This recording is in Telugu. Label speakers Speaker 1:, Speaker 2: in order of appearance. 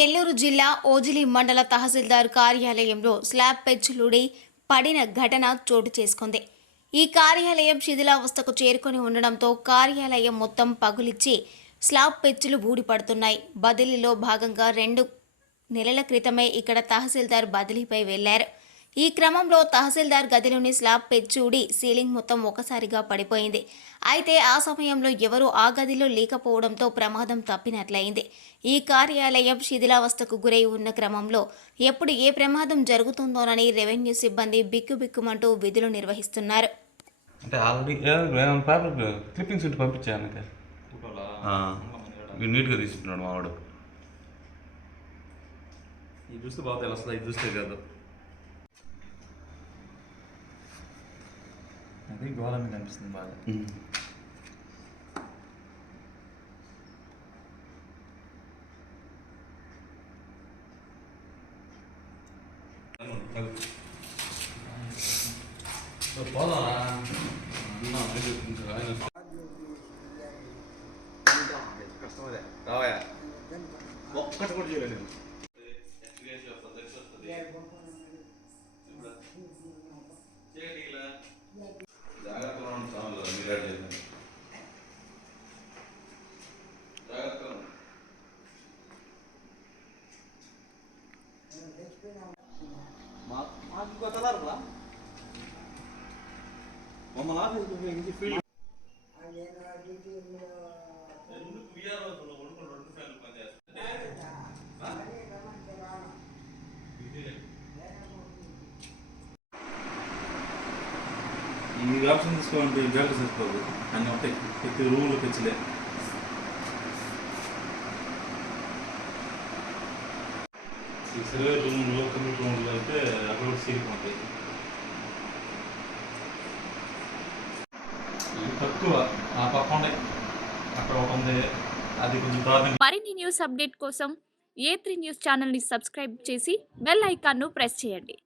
Speaker 1: నెల్లూరు జిల్లా ఓజిలి మండల తహసీల్దార్ కార్యాలయంలో స్లాబ్ పెచ్చులుడి పడిన ఘటన చోటు చేసుకుంది. ఈ కార్యాలయం శిథిలావస్థకు చేరుకొని ఉండడంతో కార్యాలయం మొత్తం పగులిచ్చి స్లాబ్ పెచ్చులు ఊడిపడుతున్నాయి బదిలీలో భాగంగా రెండు నెలల క్రితమే ఇక్కడ తహసీల్దార్ బదిలీపై వెళ్ళారు. ఈ క్రమంలో తహసీల్దార్ గదిలోని స్లాబ్ పెచ్చూడి సీలింగ్ మొత్తం ఒకసారిగా పడిపోయింది. అయితే ఆ సమయంలో ఎవరూ ఆ గదిలో లేకపోవడంతో ప్రమాదం తప్పినట్లయింది. ఈ కార్యాలయం శిథిలావస్థకు గురై ఉన్న క్రమంలో ఎప్పుడు ఏ ప్రమాదం జరుగుతుందోనని రెవెన్యూ సిబ్బంది బిక్కుబిక్కుమంటూ విధులు నిర్వహిస్తున్నారు.
Speaker 2: అంటే ఆల్రెడీ క్లిప్పింగ్స్ ఉంటే పంపించాను నీట్గా తీసుకున్నాడు మావాడు.
Speaker 3: ఇది చూస్తే బాగా తెలుస్తుంది ఇది చూస్తే కాదు. भी दुआ में gan pisin ba 나와야. 어,
Speaker 2: 같이 걸어줘야 되는.
Speaker 3: మాకు కొత్తదారులా మమ్మల్ని ఆఫీస్కి ఉపయోగించి ఫీల్డ్
Speaker 2: ఎందుకు VRO లో కొనుక్కొని రెండు ఫ్యాన్లు పనిచేస్తాయి?
Speaker 3: ఈ ఆప్షన్ తీసుకోవాలంటే ఈ బ్యాగ్ సరిపోదు అన్నీ ఉంటాయి ప్రతి రూమ్లో తెచ్చలే సిక్స్ రూమ్లో కంప్యూటర్ రూమ్లో అయితే అక్కడ కూడా సీలింగ్ ఉంటాయి తక్కువ ఆ పక్క ఉండే. అక్కడ ఒక ఉంది అది కొంచెం దారుణంగా
Speaker 4: మరిన్ని న్యూస్ అప్డేట్ కోసం ఏ త్రీ న్యూస్ ఛానల్ని సబ్స్క్రైబ్ చేసి బెల్ ఐకాన్ను ప్రెస్ చేయండి.